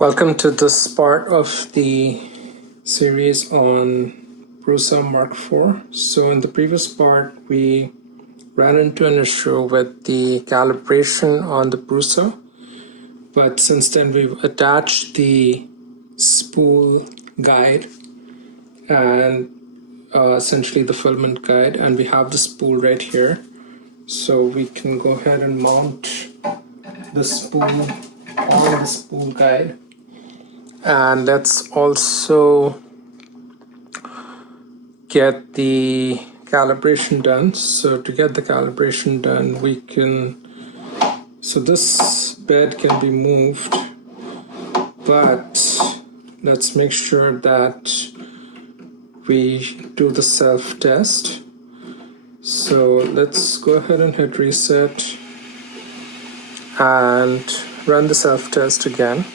Welcome to this part of the series on Prusa Mark IV. So in the previous part, we ran into an issue with the calibration on the Prusa, but since then we've attached the spool guide and essentially the filament guide, and we have the spool right here. So we can go ahead and mount the spool on the spool guide. And let's also get the calibration done. So to get the calibration done, we can, so this bed can be moved, but let's make sure that we do the self-test. So let's go ahead and hit reset and run the self-test again.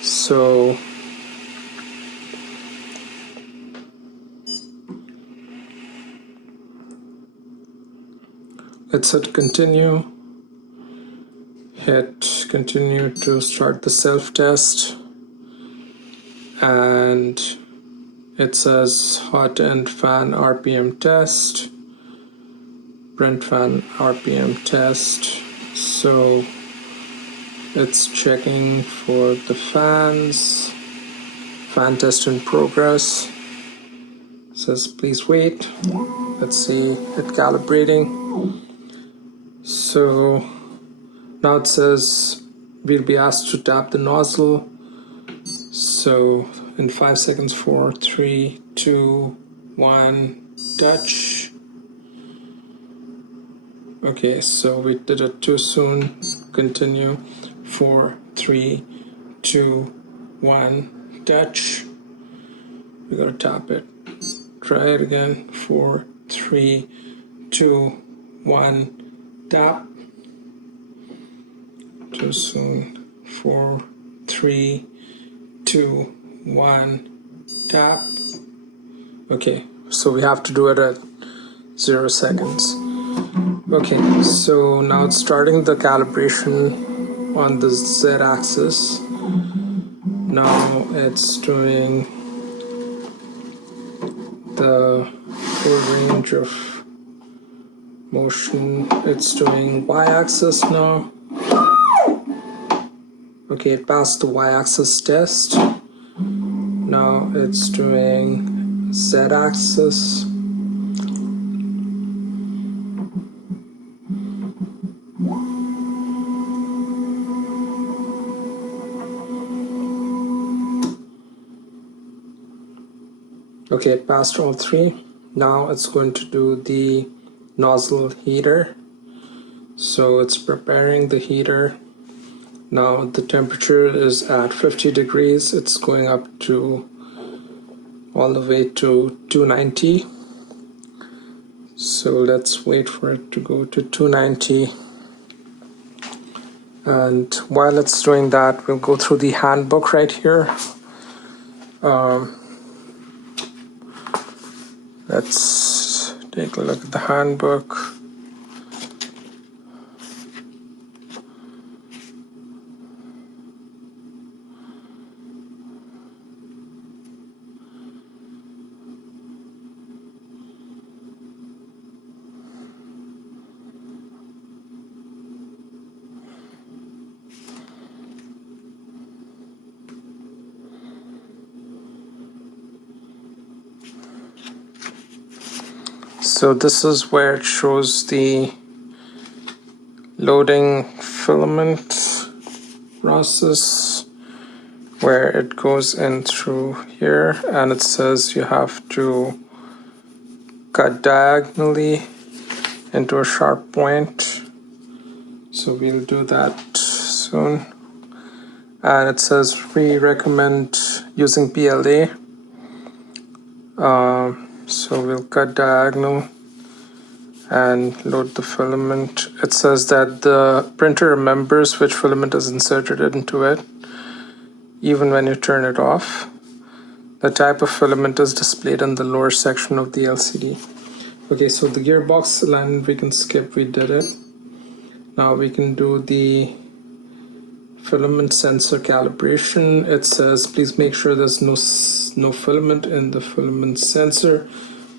So let's hit continue, hit continue to start the self-test, and it says hot end fan RPM test, print fan RPM test. So it's checking for the fans, fan test in progress. It says please wait. Let's see it calibrating. So now it says we'll be asked to tap the nozzle. So in 5 seconds, 4, 3, 2, 1, touch. Okay, so we did it too soon. Continue. 4, 3, 2, 1, touch. We gotta tap it. Try it again. 4, 3, 2, 1, tap. Too soon. 4, 3, 2, 1, tap. Okay, so we have to do it at 0 seconds. Okay, so now it's starting the calibration on the z-axis. Now it's doing the full range of motion. It's doing y-axis now. Okay, it passed the y-axis test. Now it's doing z-axis. Okay, it passed all three. Now it's going to do the nozzle heater. So it's preparing the heater. Now the temperature is at 50 degrees. It's going up to all the way to 290. So let's wait for it to go to 290. And while it's doing that, we'll go through the handbook right here. Let's take a look at the handbook. So this is where it shows the loading filament process, where it goes in through here, and it says you have to cut diagonally into a sharp point. So we'll do that soon. And it says we recommend using PLA. So we'll cut diagonal and load the filament. It says that the printer remembers which filament is inserted into it, even when you turn it off. The type of filament is displayed in the lower section of the LCD. Okay, so the gearbox alignment we can skip, we did it. Now we can do the filament sensor calibration. It says please make sure there's no filament in the filament sensor.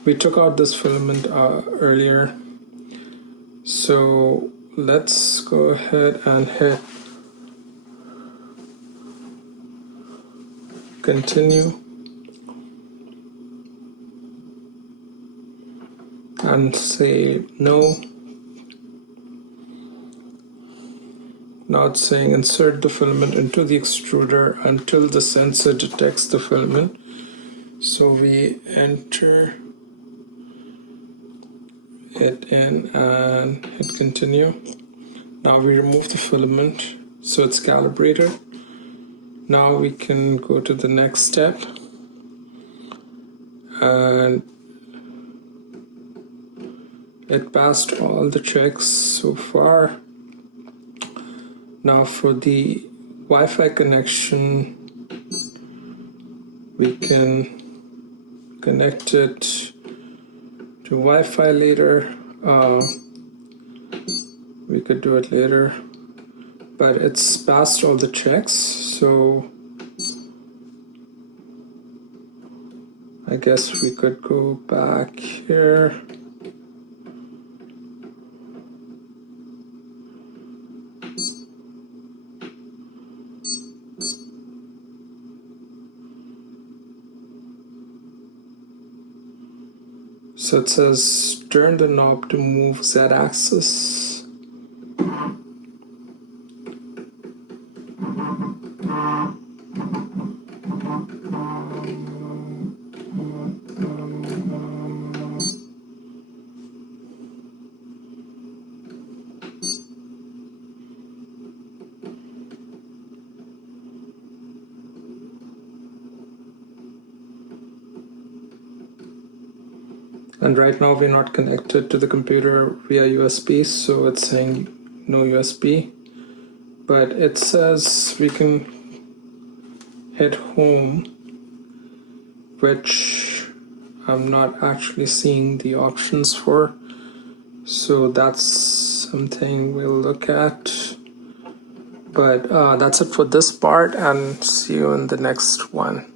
We took out this filament earlier, so let's go ahead and hit continue and say no. Now it's saying insert the filament into the extruder until the sensor detects the filament. So we enter it in and hit continue. Now we remove the filament, so it's calibrated. Now we can go to the next step, and it passed all the checks so far. Now for the Wi-Fi connection, we can connect it to Wi-Fi later. We could do it later, but it's passed all the checks, so I guess we could go back here. So it says turn the knob to move Z-axis. And right now we're not connected to the computer via USB, so it's saying no USB. But it says we can hit home, which I'm not actually seeing the options for. So that's something we'll look at. But that's it for this part, and see you in the next one.